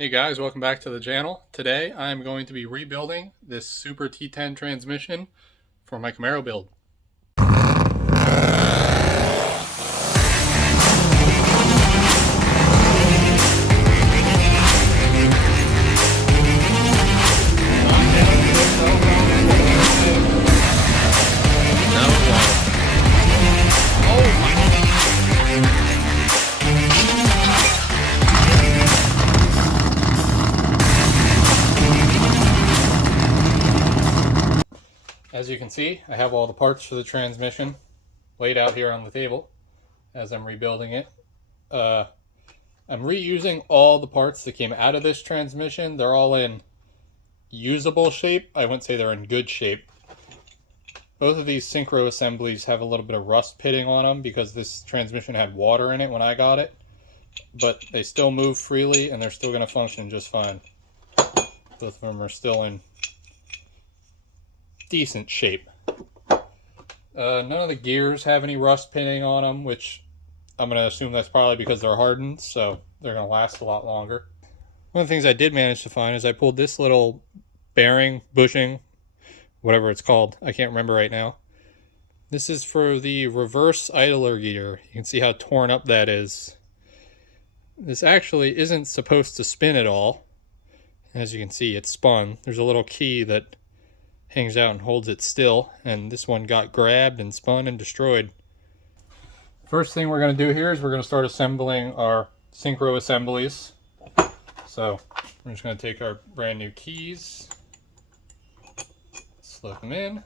Hey guys, welcome back to the channel. Today I'm going to be rebuilding this Super T10 transmission for my Camaro build. As you can see, I have all the parts for the transmission laid out here on the table as I'm rebuilding it. I'm reusing all the parts that came out of this transmission. They're all in usable shape. I wouldn't say they're in good shape. Both of these Syncro assemblies have a little bit of rust pitting on them because this transmission had water in it when I got it. But they still move freely and they're still going to function just fine. Both of them are still in decent shape. None of the gears have any rust pitting on them, which I'm going to assume that's probably because they're hardened, so they're going to last a lot longer. One of the things I did manage to find is I pulled this little bearing, bushing, whatever it's called. I can't remember right now. This is for the reverse idler gear. You can see how torn up that is. This actually isn't supposed to spin at all. As you can see, it's spun. There's a little key that hangs out and holds it still, and this one got grabbed and spun and destroyed. First thing we're going to do here is we're going to start assembling our Syncro assemblies. So we're just going to take our brand new keys, slip them in,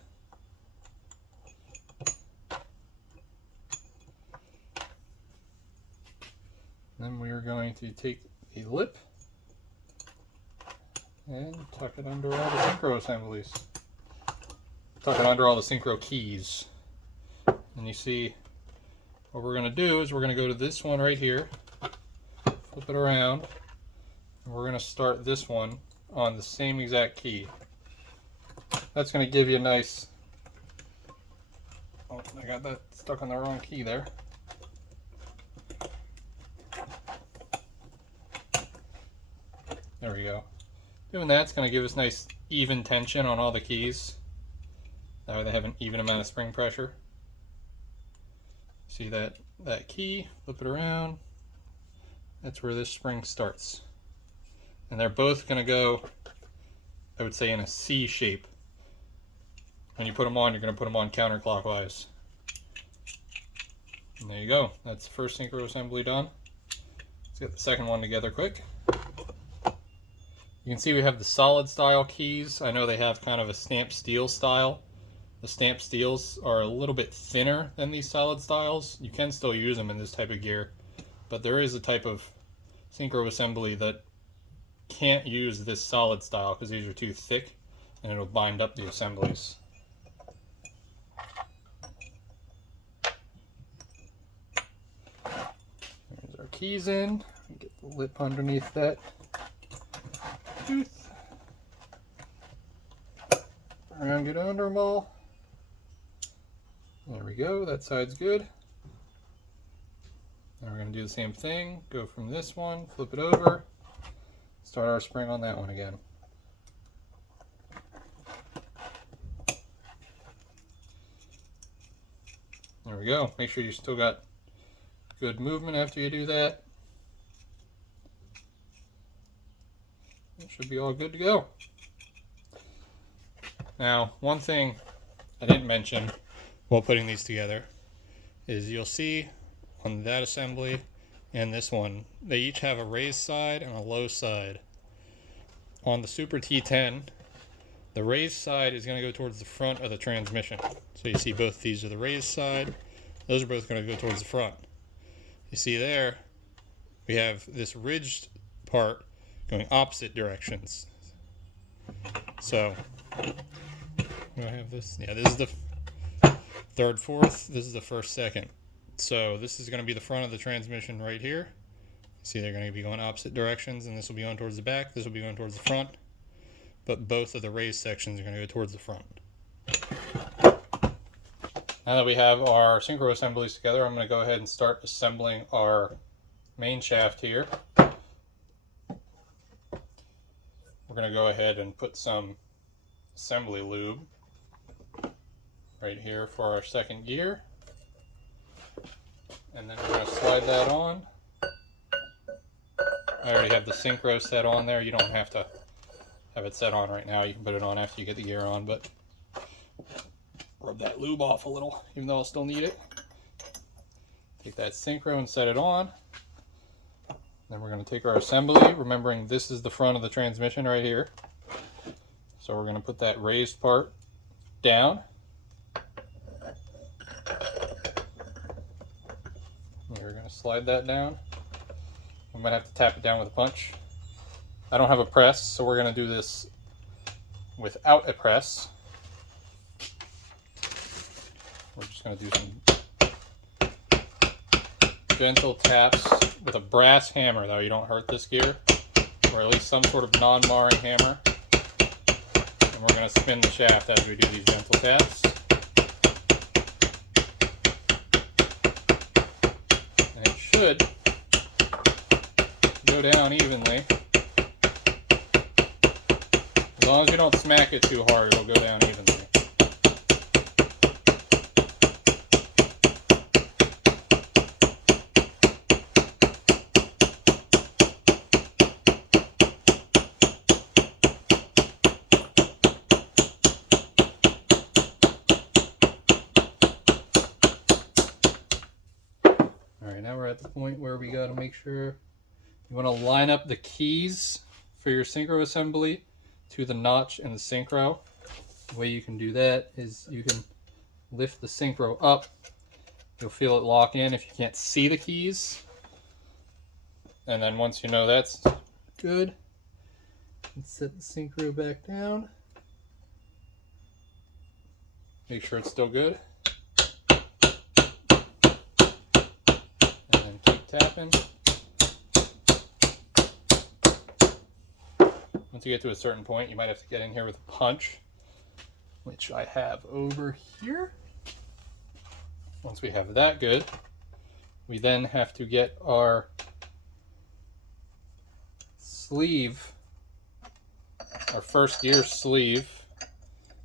then we are going to take a lip and tuck it under all the Syncro assemblies. Tuck it under all the Syncro keys. And you see what we're going to do is we're going to go to this one right here, flip it around, and we're going to start this one on the same exact key. That's going to give you a nice... Oh, I got that stuck on the wrong key there. There we go. Doing that's going to give us nice even tension on all the keys. That way they have an even amount of spring pressure. See that key, flip it around. That's where this spring starts. And they're both going to go, I would say, in a C shape. When you put them on, you're going to put them on counterclockwise. And there you go. That's the first Syncro assembly done. Let's get the second one together quick. You can see we have the solid style keys. I know they have kind of a stamped steel style. The stamped steels are a little bit thinner than these solid styles. You can still use them in this type of gear, but there is a type of Syncro assembly that can't use this solid style because these are too thick and it'll bind up the assemblies. There's our keys in. Get the lip underneath that tooth. Around, get under them all. There we go, that side's good. Now we're going to do the same thing, go from this one, flip it over, start our spring on that one again. There we go, make sure you still got good movement after you do that. It should be all good to go. Now, one thing I didn't mention while putting these together is you'll see on that assembly and this one, they each have a raised side and a low side. On the Super T10, the raised side is going to go towards the front of the transmission. So you see both these are the raised side. Those are both going to go towards the front. You see there, we have this ridged part going opposite directions. So, do I have this? Yeah, this is the third, fourth. This is the first, second. So this is going to be the front of the transmission right here. See, they're going to be going opposite directions, and this will be going towards the back. This will be going towards the front. But both of the raised sections are going to go towards the front. Now that we have our Syncro assemblies together, I'm going to go ahead and start assembling our main shaft here. we're going to go ahead and put some assembly lube right here for our second gear. And then we're going to slide that on. I already have the Syncro set on there. You don't have to have it set on right now. You can put it on after you get the gear on, but rub that lube off a little, even though I'll still need it. Take that Syncro and set it on. Then we're going to take our assembly, remembering this is the front of the transmission right here. So we're going to put that raised part down. We're going to slide that down. We might have to tap it down with a punch. I don't have a press, so we're going to do this without a press. We're just going to do some gentle taps with a brass hammer, though. You don't hurt this gear, or at least some sort of non-marring hammer. And we're going to spin the shaft as we do these gentle taps. And it should go down evenly. As long as you don't smack it too hard, it'll go down evenly. Alright, now we're at the point where we got to make sure you want to line up the keys for your Syncro assembly to the notch in the Syncro. The way you can do that is you can lift the Syncro up. You'll feel it lock in if you can't see the keys. And then once you know that's good, let's set the Syncro back down. Make sure it's still good. And then keep tapping. Once you get to a certain point, you might have to get in here with a punch, which I have over here. Once we have that good, we then have to get our sleeve, our first gear sleeve,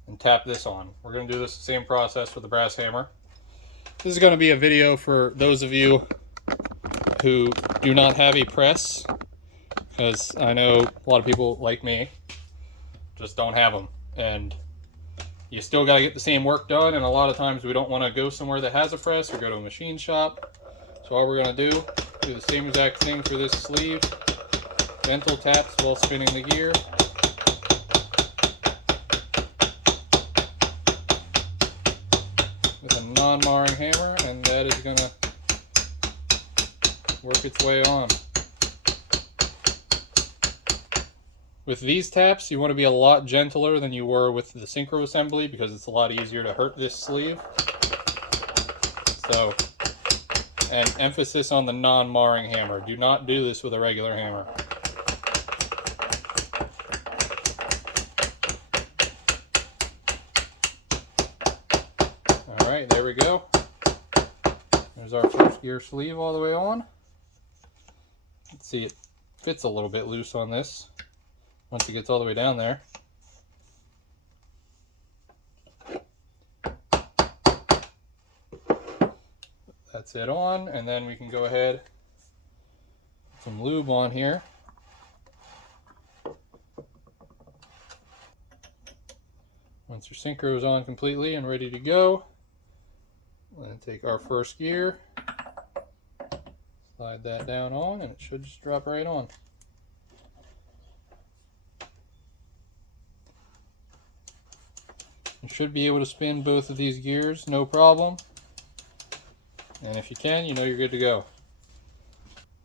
and tap this on. We're going to do this the same process with the brass hammer. This is going to be a video for those of you who do not have a press, because I know a lot of people like me just don't have them, and you still got to get the same work done, and a lot of times we don't want to go somewhere that has a press or go to a machine shop. So all we're going to do the same exact thing for this sleeve. Gentle taps while spinning the gear. With a non-marring hammer, and that is going to work its way on. With these taps, you want to be a lot gentler than you were with the Syncro assembly, because it's a lot easier to hurt this sleeve. So, and emphasis on the non-marring hammer. Do not do this with a regular hammer. Alright, there we go. There's our first gear sleeve all the way on. Let's see, it fits a little bit loose on this once it gets all the way down there. That's it on, and then we can go ahead, put some lube on here. Once your Syncro is on completely and ready to go, then take our first gear, slide that down on, and it should just drop right on. You should be able to spin both of these gears, no problem. And if you can, you know you're good to go.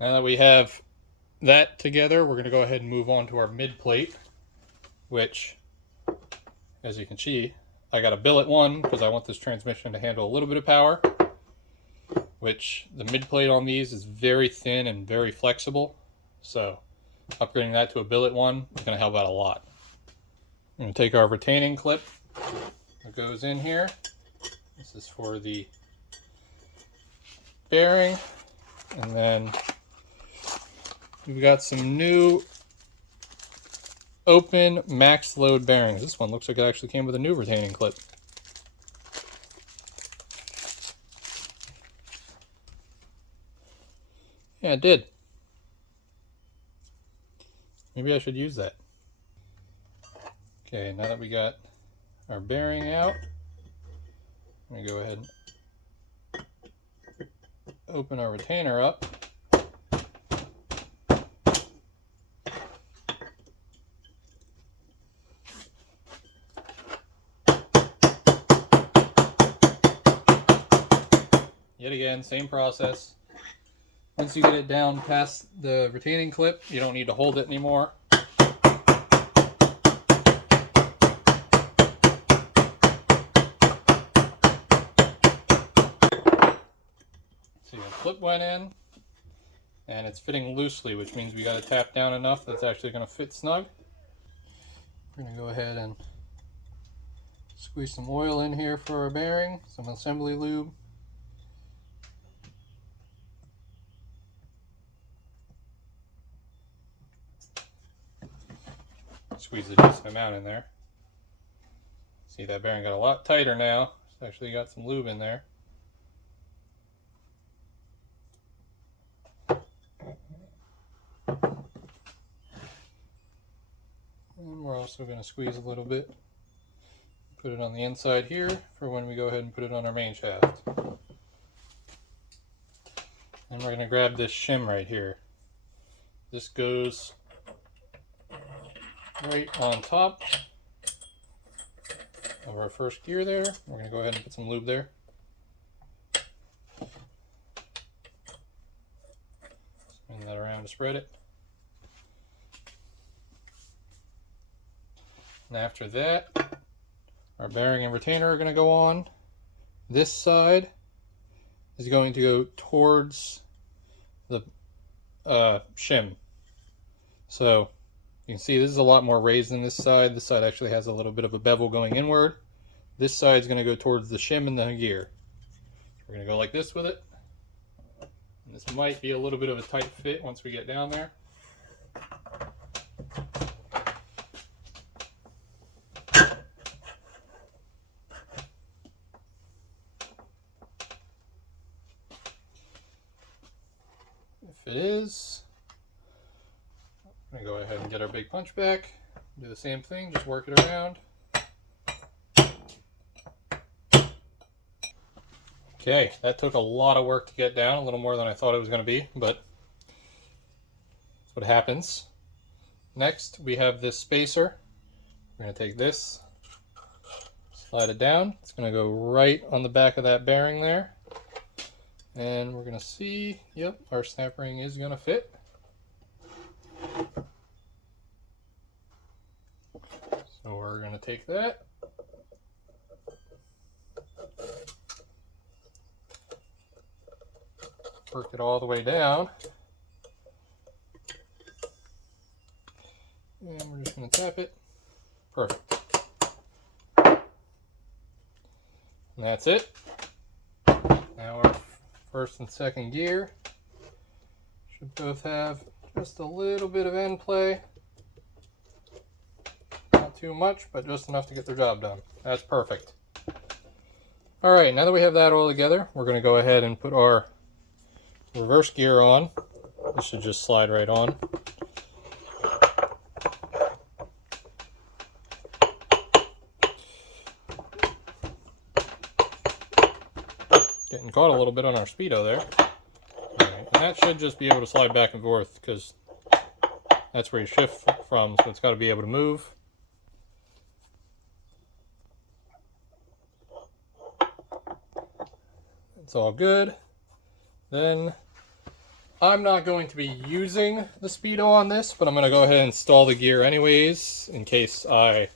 Now that we have that together, we're going to go ahead and move on to our mid plate, which, as you can see, I got a billet one because I want this transmission to handle a little bit of power, which the mid plate on these is very thin and very flexible. So upgrading that to a billet one is going to help out a lot. I'm going to take our retaining clip that goes in here. This is for the bearing, and then we've got some new open max load bearings. This one looks like it actually came with a new retaining clip. Yeah, it did. Maybe I should use that. Okay, now that we got our bearing out, I'm going to go ahead and open our retainer up. Yet again, same process. Once you get it down past the retaining clip, you don't need to hold it anymore. So your clip went in, and it's fitting loosely, which means we got to tap down enough that's actually going to fit snug. We're going to go ahead and squeeze some oil in here for our bearing, some assembly lube. Squeeze a decent amount in there. See, that bearing got a lot tighter now. It's actually got some lube in there. And we're also going to squeeze a little bit. Put it on the inside here for when we go ahead and put it on our main shaft. And we're going to grab this shim right here. This goes right on top of our first gear there. We're going to go ahead and put some lube there. Spin that around to spread it. And after that, our bearing and retainer are going to go on. This side is going to go towards the shim. So you can see this is a lot more raised than this side. This side actually has a little bit of a bevel going inward. This side is going to go towards the shim and the gear. We're going to go like this with it. And this might be a little bit of a tight fit once we get down there. If it is, I'm going to go ahead and get our big punch back. Do the same thing, just work it around. Okay, that took a lot of work to get down, a little more than I thought it was going to be, but that's what happens. Next, we have this spacer. We're going to take this, slide it down. It's going to go right on the back of that bearing there. And we're going to see, yep, our snap ring is going to fit. So we're going to take that. Work it all the way down. And we're just going to tap it. Perfect. And that's it. Now our first and second gear should both have just a little bit of end play. Not too much, but just enough to get their job done. That's perfect. Alright, now that we have that all together, we're going to go ahead and put our reverse gear on. This should just slide right on. Getting caught a little bit on our speedo there. Alright, and that should just be able to slide back and forth because that's where you shift from, so it's got to be able to move. It's all good. Then I'm not going to be using the speedo on this, but I'm going to go ahead and install the gear anyways in case I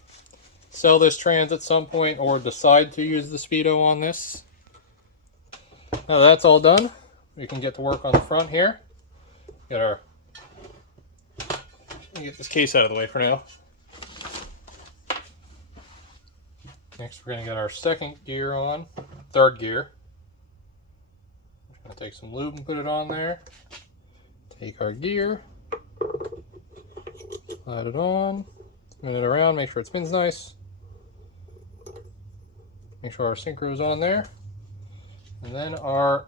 sell this trans at some point or decide to use the speedo on this. Now that's all done, we can get to work on the front here. Let me get this case out of the way for now. Next we're going to get our second gear on, third gear. I'm going to take some lube and put it on there. Take our gear, slide it on. Spin it around, make sure it spins nice. Make sure our Syncro is on there. And then our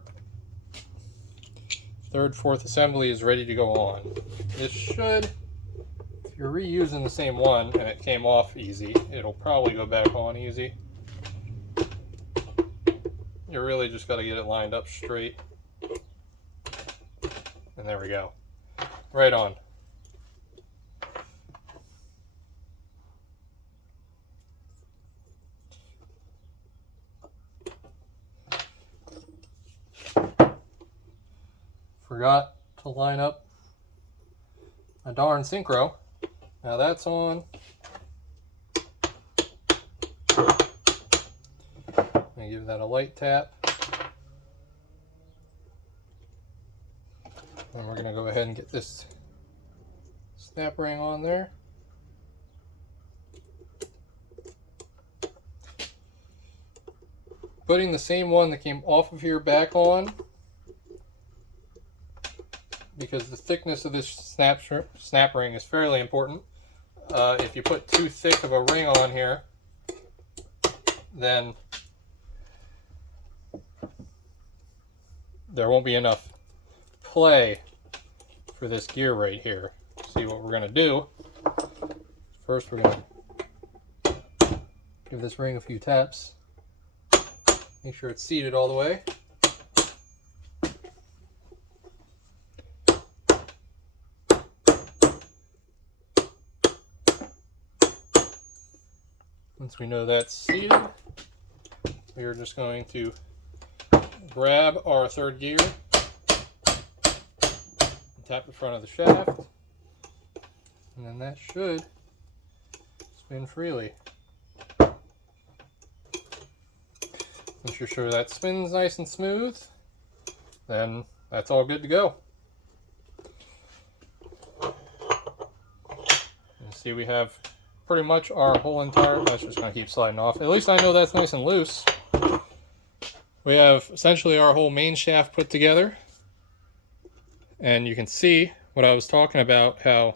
third, fourth assembly is ready to go on. This should, if you're reusing the same one and it came off easy, it'll probably go back on easy. You really just got to get it lined up straight. And there we go. Right on. Forgot to line up a darn Syncro. Now that's on. I'm give that a light tap. And we're going to go ahead and get this snap ring on there. Putting the same one that came off of here back on, because the thickness of this snap ring is fairly important. If you put too thick of a ring on here, then there won't be enough play for this gear right here. See, what we're going to do, first we're going to give this ring a few taps. Make sure it's seated all the way. Once we know that's seated, we are just going to grab our third gear, tap the front of the shaft, and then that should spin freely. Once you're sure that spins nice and smooth, then that's all good to go. You see we have pretty much our whole entire, that's just going to keep sliding off. At least I know that's nice and loose. We have essentially our whole main shaft put together. And you can see what I was talking about, how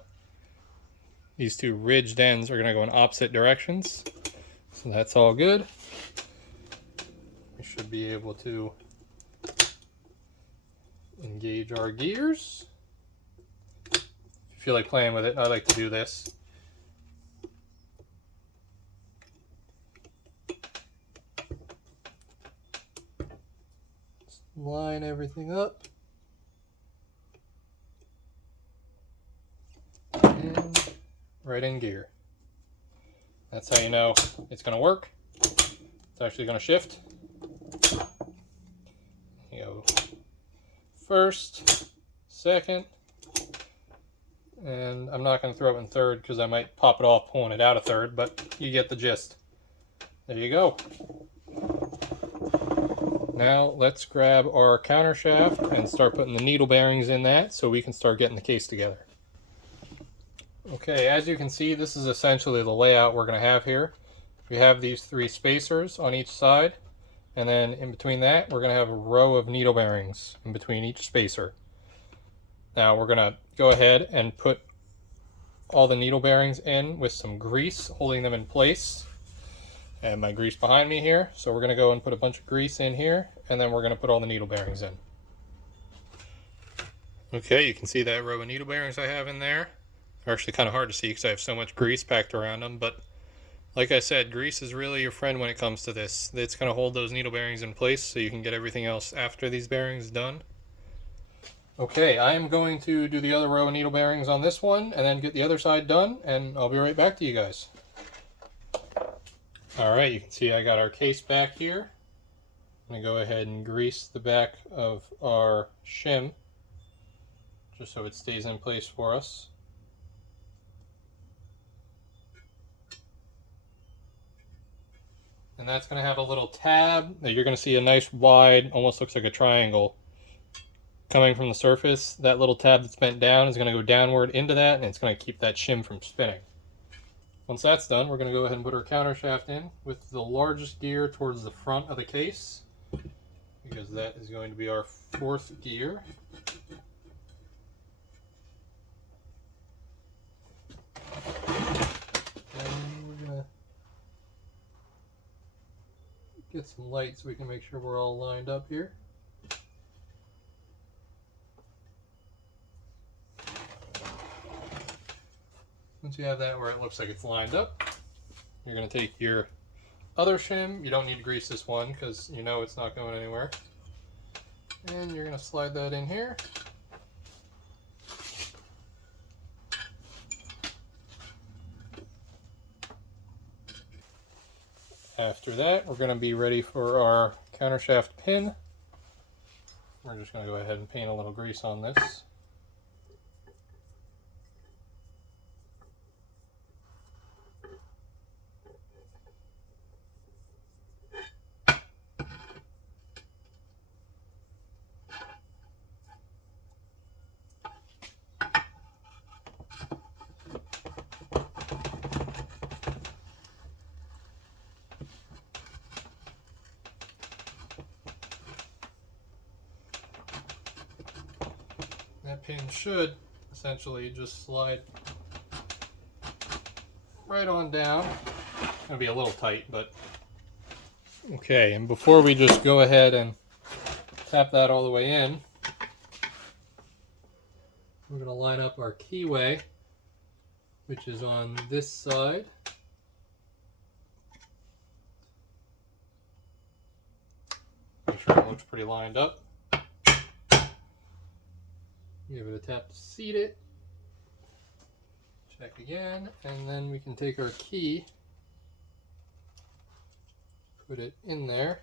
these two ridged ends are going to go in opposite directions. So that's all good. We should be able to engage our gears. If you feel like playing with it, I like to do this. Just line everything up. And right in gear. That's how you know it's going to work. It's actually going to shift. You go first, second, and I'm not going to throw it in third because I might pop it off pulling it out of third, but you get the gist. There you go. Now let's grab our counter shaft and start putting the needle bearings in that so we can start getting the case together. Okay, as you can see, this is essentially the layout we're going to have here. We have these three spacers on each side, and then in between that we're going to have a row of needle bearings in between each spacer. Now we're going to go ahead and put all the needle bearings in with some grease holding them in place. And my grease behind me here, so we're going to go and put a bunch of grease in here, and then we're going to put all the needle bearings in. Okay, you can see that row of needle bearings I have in there. They're actually kind of hard to see because I have so much grease packed around them, but like I said, grease is really your friend when it comes to this. It's going to hold those needle bearings in place so you can get everything else after these bearings done. Okay, I am going to do the other row of needle bearings on this one and then get the other side done, and I'll be right back to you guys. Alright, you can see I got our case back here. I'm going to go ahead and grease the back of our shim just so it stays in place for us. And that's going to have a little tab that you're going to see a nice wide, almost looks like a triangle coming from the surface. That little tab that's bent down is going to go downward into that, and it's going to keep that shim from spinning. Once that's done, we're going to go ahead and put our counter shaft in with the largest gear towards the front of the case, because that is going to be our fourth gear. get some light so we can make sure we're all lined up here. Once you have that where it looks like it's lined up, you're going to take your other shim. You don't need to grease this one because you know it's not going anywhere. And you're going to slide that in here. After that, we're going to be ready for our countershaft pin. We're just going to go ahead and paint a little grease on this. That pin should essentially just slide right on down. It's going to be a little tight, but okay. And before we just go ahead and tap that all the way in, we're going to line up our keyway, which is on this side. Make sure it looks pretty lined up. Give it a tap to seat it. Check again, and then we can take our key, put it in there.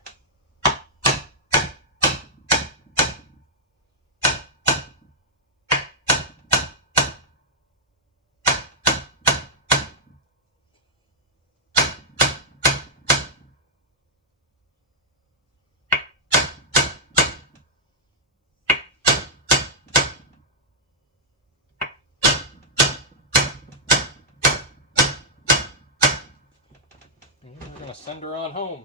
We're going to send her on home.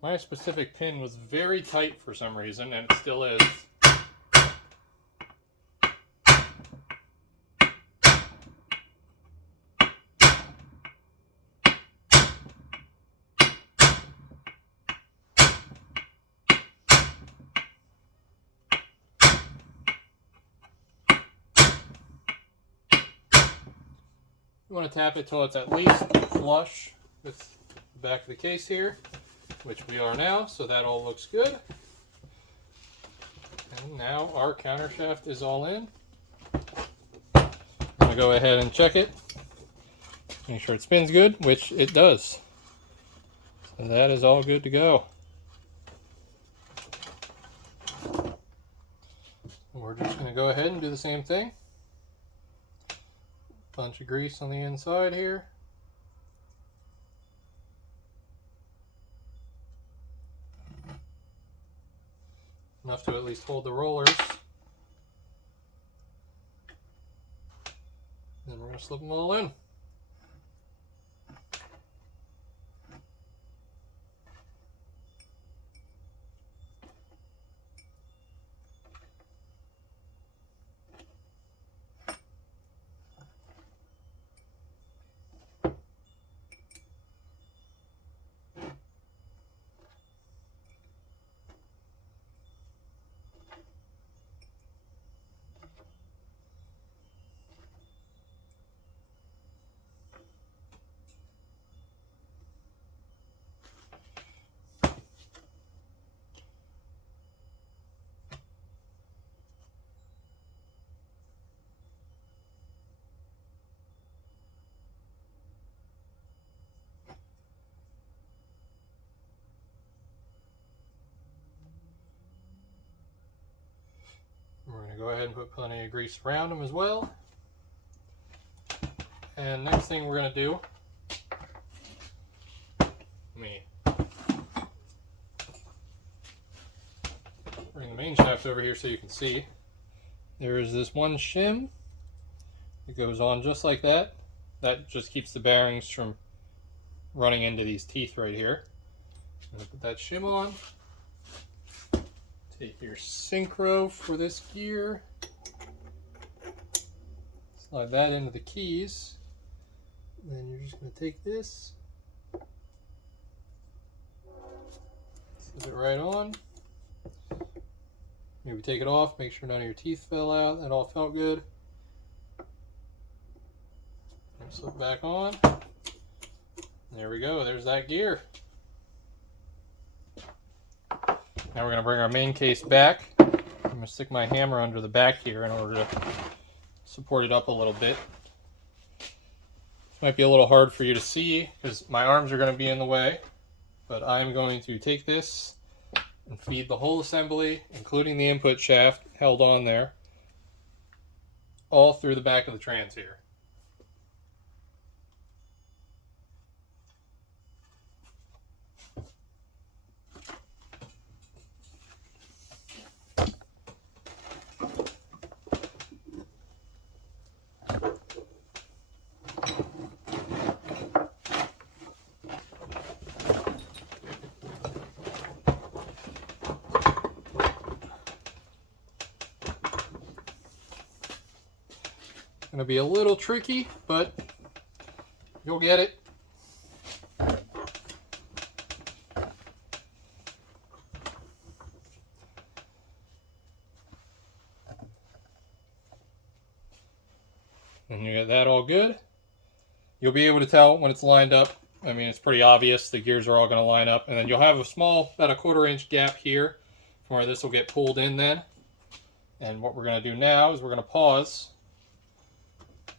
My specific pin was very tight for some reason, and it still is. You want to tap it till it's at least flush with the back of the case here, which we are now, so that all looks good. And now our countershaft is all in. I'm going to go ahead and check it, make sure it spins good, which it does. So that is all good to go. We're just going to go ahead and do the same thing. Bunch of grease on the inside here. Enough to at least hold the rollers. Then we're going to slip them all in. We're going to go ahead and put plenty of grease around them as well. And next thing we're going to do, bring the main shaft over here so you can see. There is this one shim that goes on just like that. That just keeps the bearings from running into these teeth right here. I'm going to put that shim on. Take your Syncro for this gear. Slide that into the keys. then you're just going to take this, set it right on. Maybe take it off, make sure none of your teeth fell out. That all felt good. And slip back on. There we go, there's that gear. Now we're going to bring our main case back. I'm going to stick my hammer under the back here in order to support it up a little bit. This might be a little hard for you to see because my arms are going to be in the way, but I'm going to take this and feed the whole assembly, including the input shaft held on there, all through the back of the trans here. Going to be a little tricky, but you'll get it. And you get that all good. You'll be able to tell when it's lined up. I mean, it's pretty obvious. The gears are all going to line up. And then you'll have a small, about a 1/4 inch gap here from where this will get pulled in then. And what we're going to do now is we're going to pause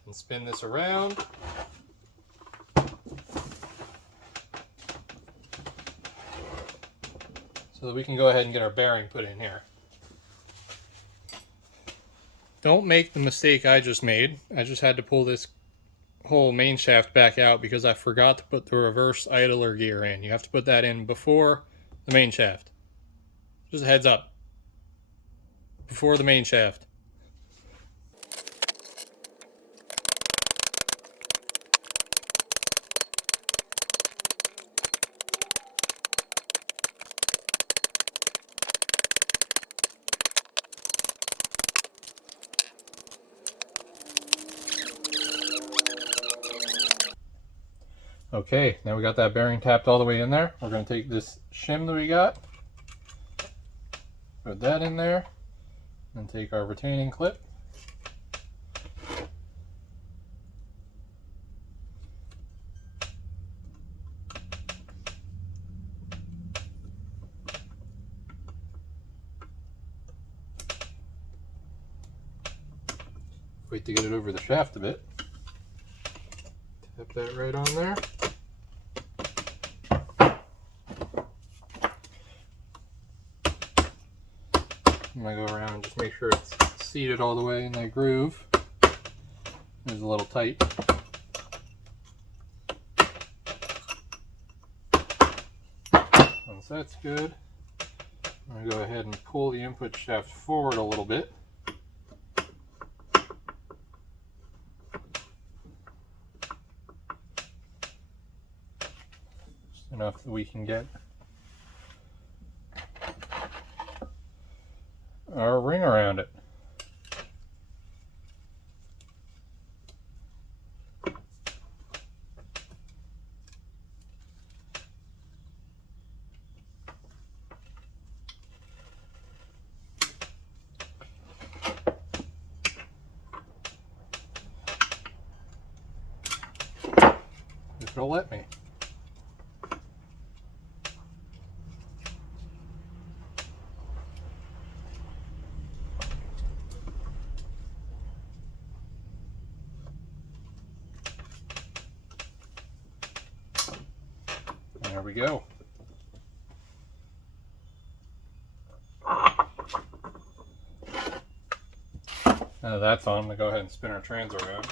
and spin this around. So that we can go ahead and get our bearing put in here. Don't make the mistake I just made. I just had to pull this whole main shaft back out because I forgot to put the reverse idler gear in. You have to put that in before the main shaft. Just a heads up. Before the main shaft. Okay, now we got that bearing tapped all the way in there. We're going to take this shim that we got, put that in there, and take our retaining clip. Wait to get it over the shaft a bit. Tap that right on there. I'm going to go around and just make sure it's seated all the way in that groove. It's a little tight. Once that's good, I'm going to go ahead and pull the input shaft forward a little bit. Just enough that we can get our ring around it. If it'll let me. There we go. Now that's on, I'm going to go ahead and spin our trans around.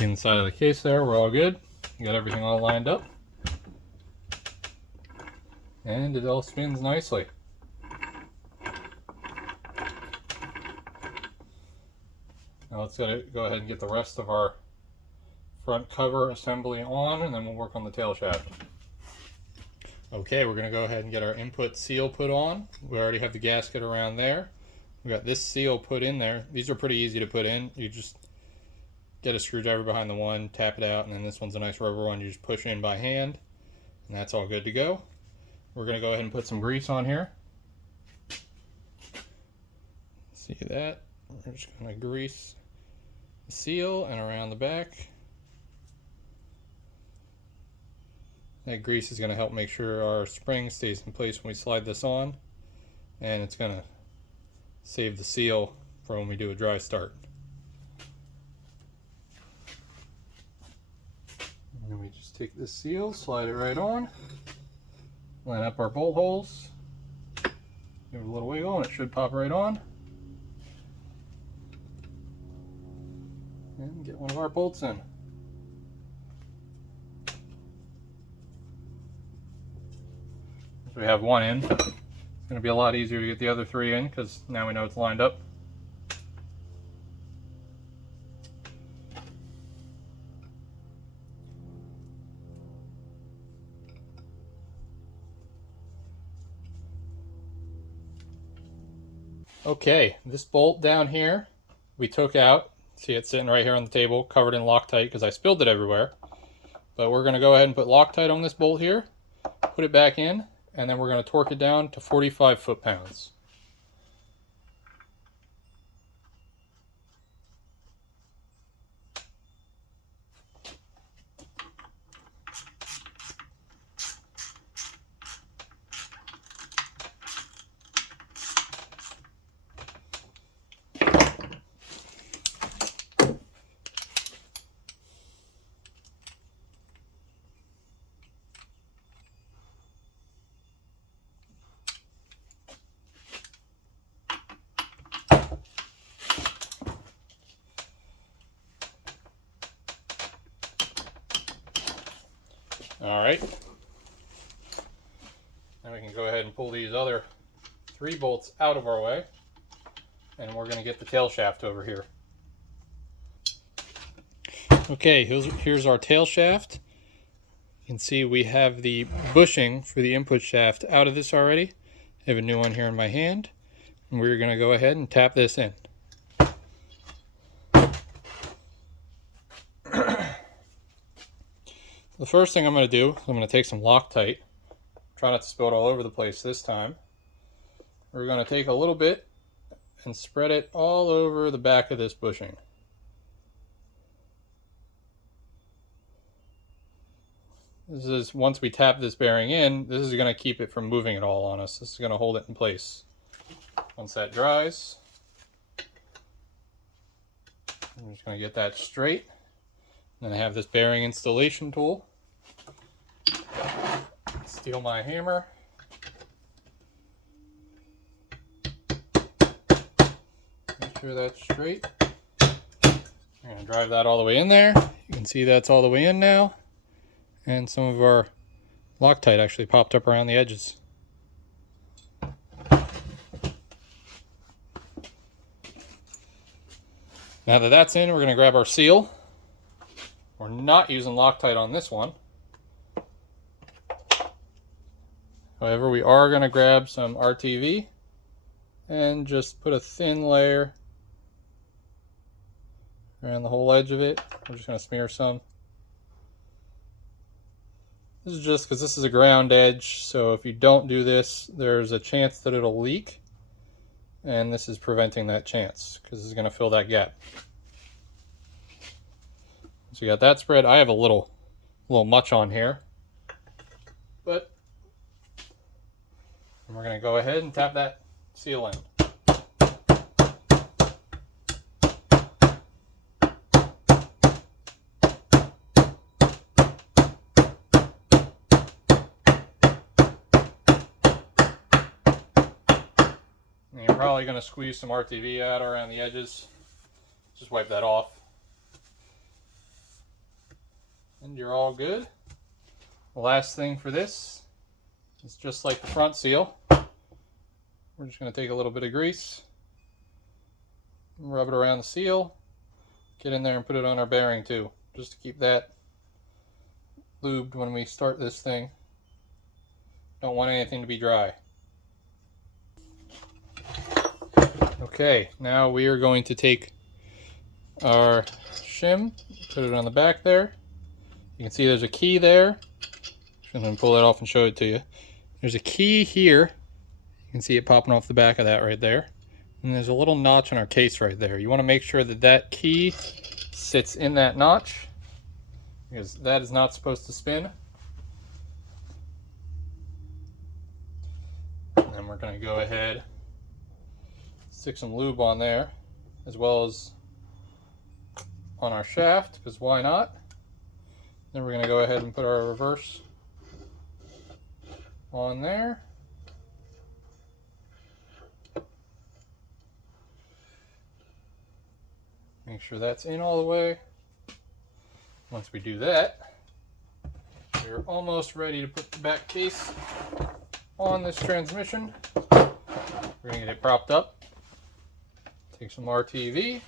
See inside of the case there, we're all good. Got everything all lined up. And it all spins nicely. Now let's go ahead and get the rest of our front cover assembly on, and then we'll work on the tail shaft. Okay, we're going to go ahead and get our input seal put on. We already have the gasket around there. We got this seal put in there. These are pretty easy to put in. You just get a screwdriver behind the one, tap it out, and then this one's a nice rubber one. You just push in by hand, and that's all good to go. We're going to go ahead and put some grease on here. See that? We're just going to grease the seal and around the back. That grease is going to help make sure our spring stays in place when we slide this on, and it's going to save the seal for when we do a dry start. And then we just take this seal, slide it right on, line up our bolt holes, give it a little wiggle, and it should pop right on. And get one of our bolts in. So we have one in. It's going to be a lot easier to get the other three in because now we know it's lined up. Okay, this bolt down here we took out. See it sitting right here on the table, covered in Loctite because I spilled it everywhere. But we're going to go ahead and put Loctite on this bolt here, put it back in, and then we're going to torque it down to 45 foot-pounds. Alright, now we can go ahead and pull these other 3 bolts out of our way, and we're going to get the tail shaft over here. Okay, here's our tail shaft. You can see we have the bushing for the input shaft out of this already. I have a new one here in my hand, and we're going to go ahead and tap this in. The first thing I'm going to do, I'm going to take some Loctite. Try not to spill it all over the place this time. We're going to take a little bit and spread it all over the back of this bushing. This is, once we tap this bearing in, this is going to keep it from moving at all on us. This is going to hold it in place. Once that dries, I'm just going to get that straight. Then I have this bearing installation tool. Steal my hammer. Make sure that's straight. I'm going to drive that all the way in there. You can see that's all the way in now. And some of our Loctite actually popped up around the edges. Now that that's in, we're going to grab our seal. We're not using Loctite on this one. However, we are going to grab some RTV and just put a thin layer around the whole edge of it. We're just going to smear some. This is just because this is a ground edge, so if you don't do this, there's a chance that it'll leak, and this is preventing that chance because this is going to fill that gap. So you got that spread. I have a little much on here, but we're going to go ahead and tap that seal in. And you're probably going to squeeze some RTV out around the edges. Just wipe that off. And you're all good. The last thing for this is just like the front seal. We're just going to take a little bit of grease, rub it around the seal, get in there and put it on our bearing too, just to keep that lubed when we start this thing. Don't want anything to be dry. Okay, now we are going to take our shim, put it on the back there. You can see there's a key there. I'm going to pull that off and show it to you. There's a key here. You can see it popping off the back of that right there. And there's a little notch in our case right there. You want to make sure that that key sits in that notch, because that is not supposed to spin. And then we're going to go ahead, stick some lube on there, as well as on our shaft, because why not? Then we're going to go ahead and put our reverse on there. Make sure that's in all the way. Once we do that, we're almost ready to put the back case on this transmission. We're going to get it propped up. Take some RTV.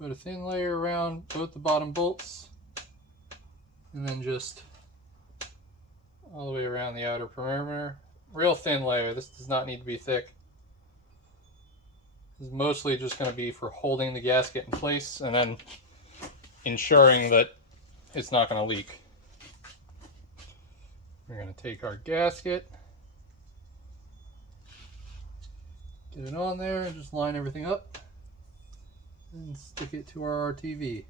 Put a thin layer around both the bottom bolts. And then just all the way around the outer perimeter. Real thin layer. This does not need to be thick. This is mostly just going to be for holding the gasket in place and then ensuring that it's not going to leak. We're going to take our gasket, get it on there, and just line everything up and stick it to our RTV.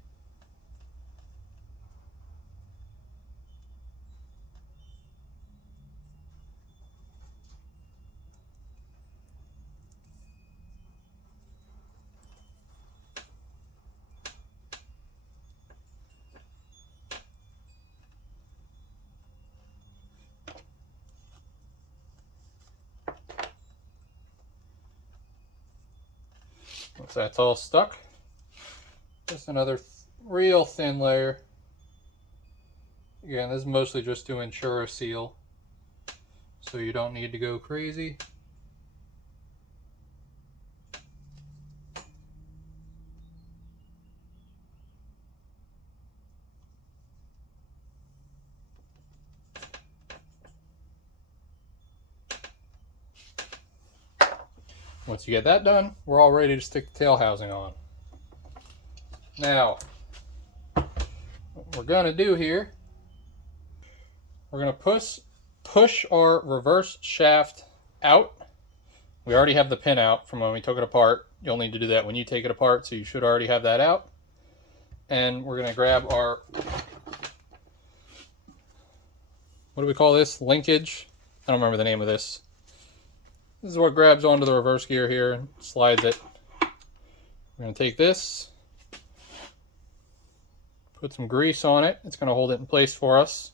Once that's all stuck, just another real thin layer. Again, this is mostly just to ensure a seal, so you don't need to go crazy. Once you get that done, we're all ready to stick the tail housing on. Now, what we're going to do here, we're going to push our reverse shaft out. We already have the pin out from when we took it apart. You'll need to do that when you take it apart, so you should already have that out. And we're going to grab our, what do we call this? Linkage? I don't remember the name of this. This is what grabs onto the reverse gear here and slides it. We're going to take this, put some grease on it. It's going to hold it in place for us.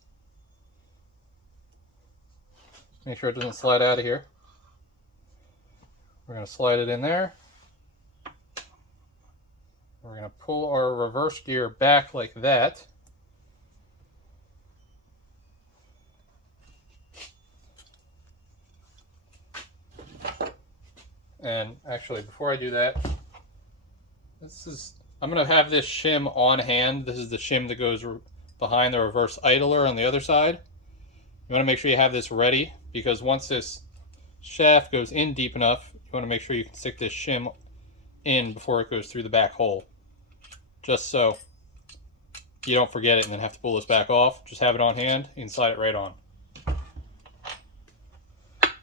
Make sure it doesn't slide out of here. We're going to slide it in there. We're going to pull our reverse gear back like that. And actually, before I do that, I'm going to have this shim on hand. This is the shim that goes behind the reverse idler on the other side. You want to make sure you have this ready, because once this shaft goes in deep enough, you want to make sure you can stick this shim in before it goes through the back hole. Just so you don't forget it and then have to pull this back off. Just have it on hand, you can slide it right on.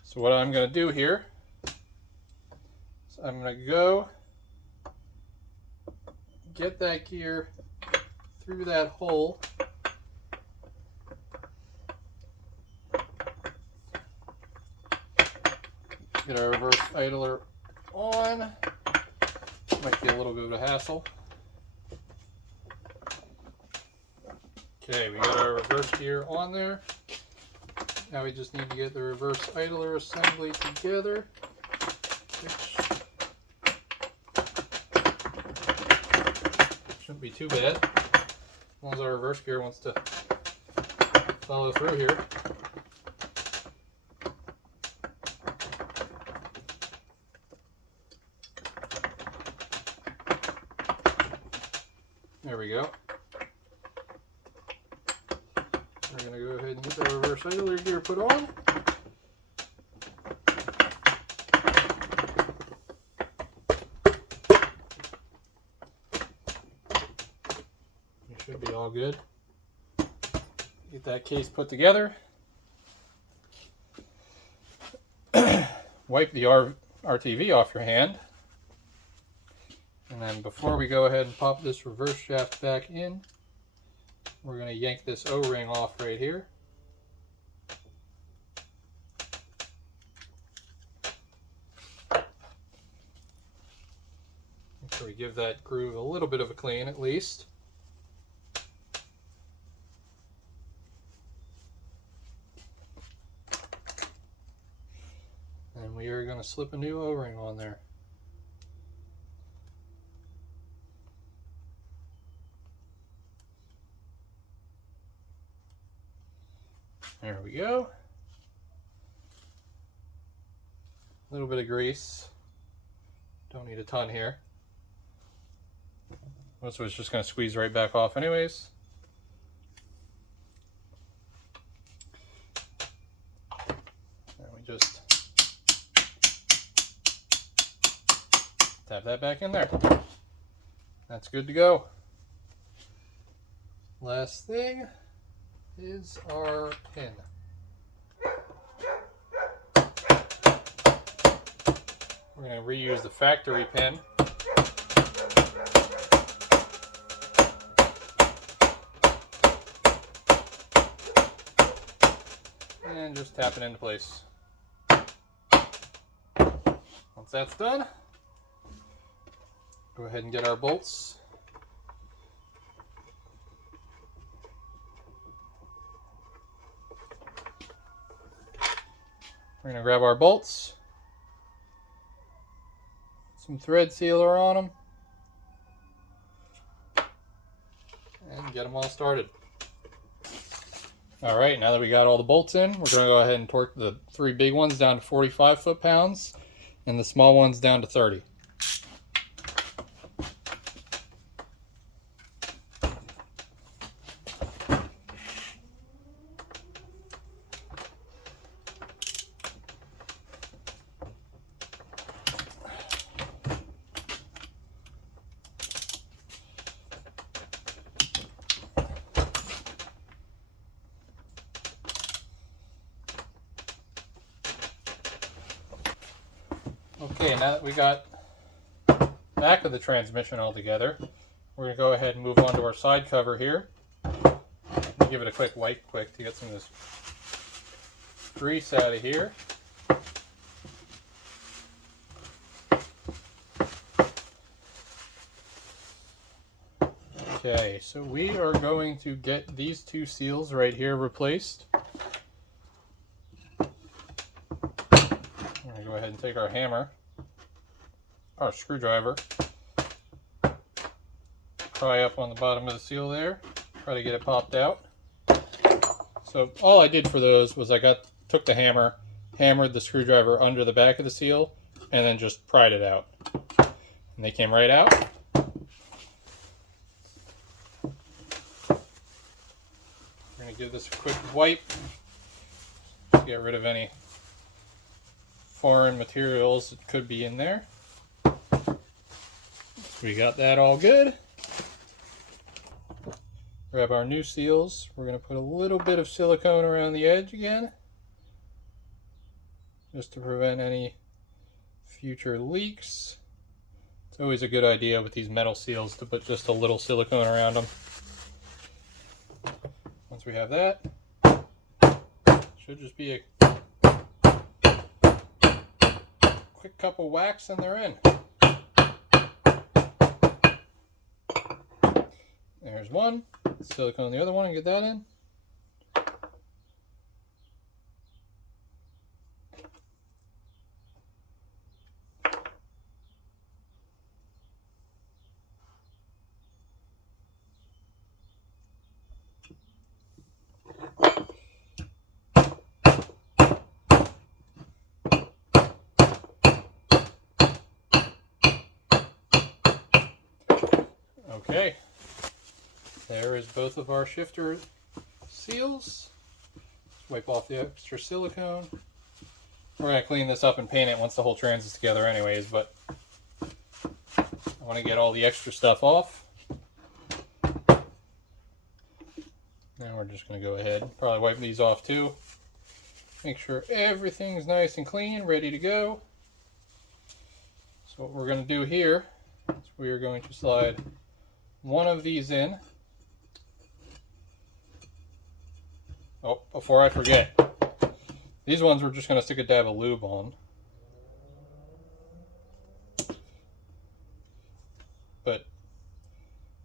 So what I'm going to do here, I'm going to go get that gear through that hole. Get our reverse idler on. Might be a little bit of a hassle. Okay, we got our reverse gear on there. Now we just need to get the reverse idler assembly together. be too bad, as long as our reverse gear wants to follow through here. There we go. We're going to go ahead and get the reverse idler gear put on. Should be all good. Get that case put together. Wipe the RTV off your hand. And then before we go ahead and pop this reverse shaft back in, we're going to yank this O-ring off right here. Make sure we give that groove a little bit of a clean at least. And we are going to slip a new O-ring on there. There we go. A little bit of grease. Don't need a ton here. Most of it's just going to squeeze right back off anyways. And we just tap that back in there. That's good to go. Last thing is our pin. We're going to reuse the factory pin. And just tap it into place. Once that's done, go ahead and get our bolts. We're going to grab our bolts, some thread sealer on them, and get them all started. Alright, now that we got all the bolts in, we're going to go ahead and torque the 3 big ones down to 45 foot-pounds and the small ones down to 30. Okay, now that we got back of the transmission all together, we're going to go ahead and move on to our side cover here. Give it a quick wipe to get some of this grease out of here. Okay, so we are going to get these 2 seals right here replaced. We're going to go ahead and take our hammer, our screwdriver, pry up on the bottom of the seal there, try to get it popped out. So all I did for those was took the hammer, hammered the screwdriver under the back of the seal, and then just pried it out. And they came right out. We're going to give this a quick wipe to get rid of any foreign materials that could be in there. So we got that all good. Grab our new seals. We're going to put a little bit of silicone around the edge again, just to prevent any future leaks. It's always a good idea with these metal seals to put just a little silicone around them. Once we have that, should just be a quick couple whacks and they're in. There's one. Silicone the other one and get that in. Okay, there is both of our shifter seals. Let's wipe off the extra silicone. We're going to clean this up and paint it once the whole trans is together anyways, but I want to get all the extra stuff off. Now we're just going to go ahead and probably wipe these off too. Make sure everything's nice and clean, ready to go. So what we're going to do here is we are going to slide one of these in. Oh, before I forget, these ones we're just going to stick a dab of lube on. But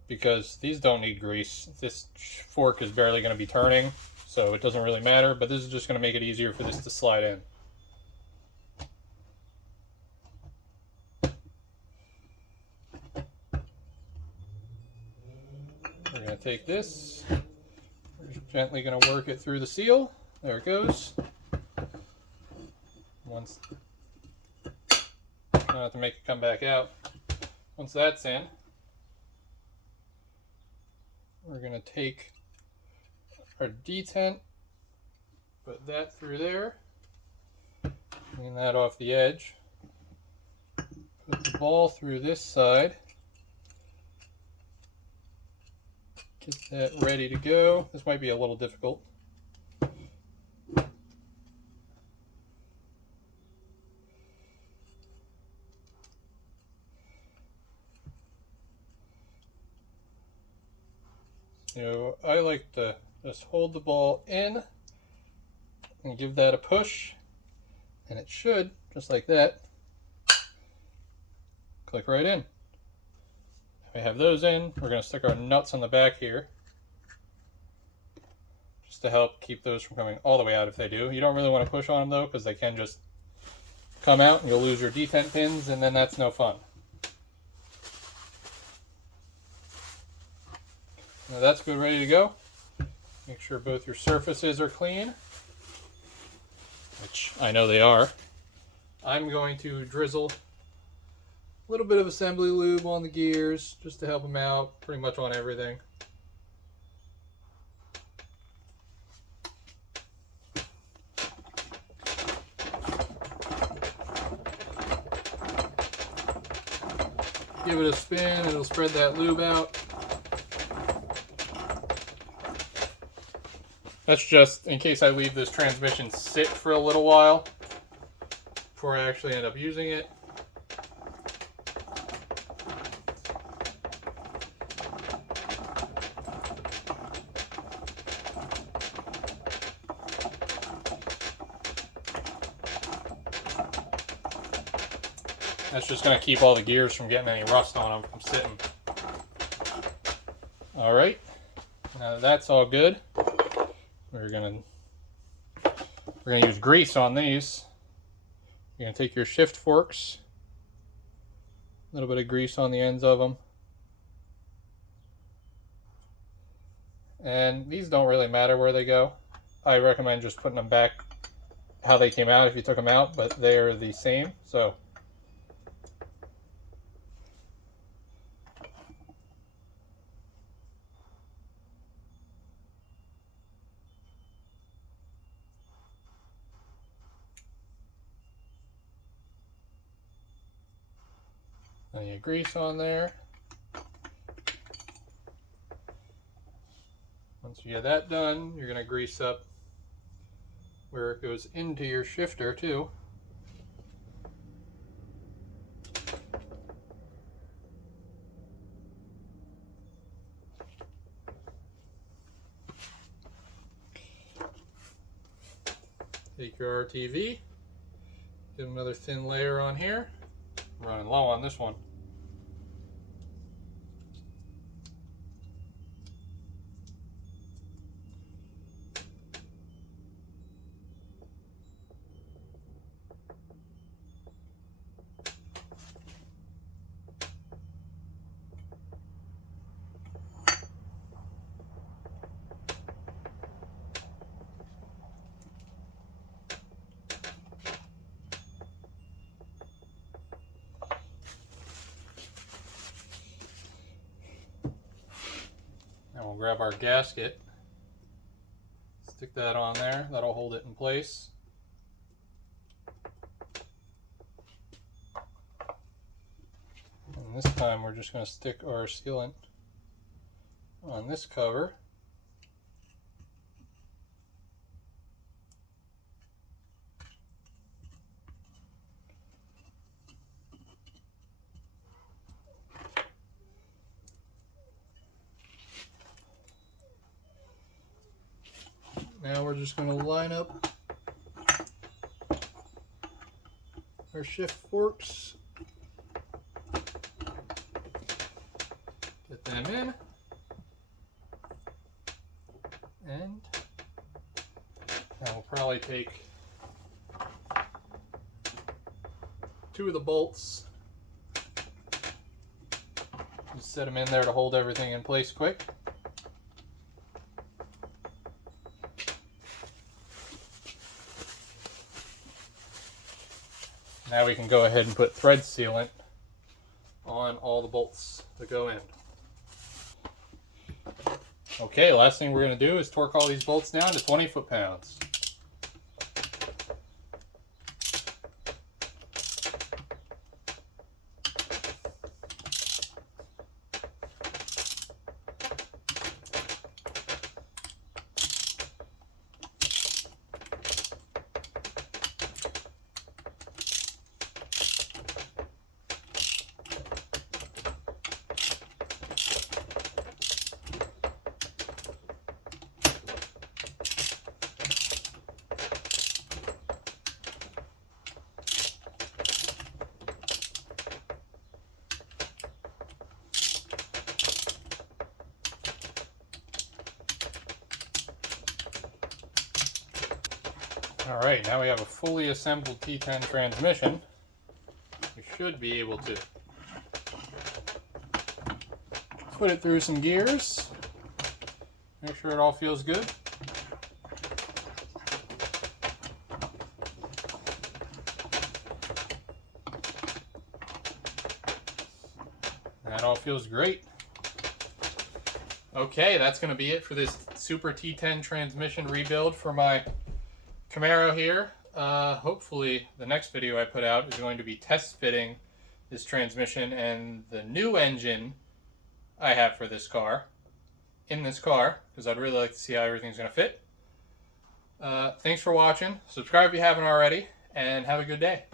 because these don't need grease, this fork is barely going to be turning, so it doesn't really matter, but this is just going to make it easier for this to slide in. We're going to take this, we're just gently going to work it through the seal. There it goes. Once, I don't have to make it come back out. Once that's in, we're going to take our T10, put that through there, clean that off the edge, put the ball through this side, get that ready to go. This might be a little difficult. So I like to just hold the ball in and give that a push, and it should, just like that, click right in. We have those in. We're going to stick our nuts on the back here just to help keep those from coming all the way out if they do. You don't really want to push on them though, because they can just come out and you'll lose your detent pins, and then that's no fun. Now that's good, ready to go. Make sure both your surfaces are clean, which I know they are. I'm going to drizzle a little bit of assembly lube on the gears just to help them out pretty much on everything. Give it a spin, it'll spread that lube out. That's just in case I leave this transmission sit for a little while before I actually end up using it. That's just going to keep all the gears from getting any rust on them from sitting. Alright, now that that's all good, we're gonna use grease on these. You're gonna take your shift forks, a little bit of grease on the ends of them, and these don't really matter where they go. I recommend just putting them back how they came out if you took them out, but they are the same. So then you grease on there. Once you get that done, you're going to grease up where it goes into your shifter too. Take your RTV, give another thin layer on here. I'm running low on this one. we'll grab our gasket, stick that on there, that'll hold it in place. And this time we're just going to stick our sealant on this cover. Now we're just going to line up our shift forks, get them in, and now we'll probably take 2 of the bolts, just set them in there to hold everything in place quick. Now we can go ahead and put thread sealant on all the bolts that go in. Okay, last thing we're going to do is torque all these bolts down to 20 foot-pounds. Alright, now we have a fully assembled T10 transmission. We should be able to put it through some gears, make sure it all feels good. That all feels great. Okay, that's going to be it for this Super T10 transmission rebuild for my Camaro here. Hopefully the next video I put out is going to be test fitting this transmission and the new engine I have for this car in this car, because I'd really like to see how everything's going to fit. Thanks for watching. Subscribe if you haven't already, and have a good day.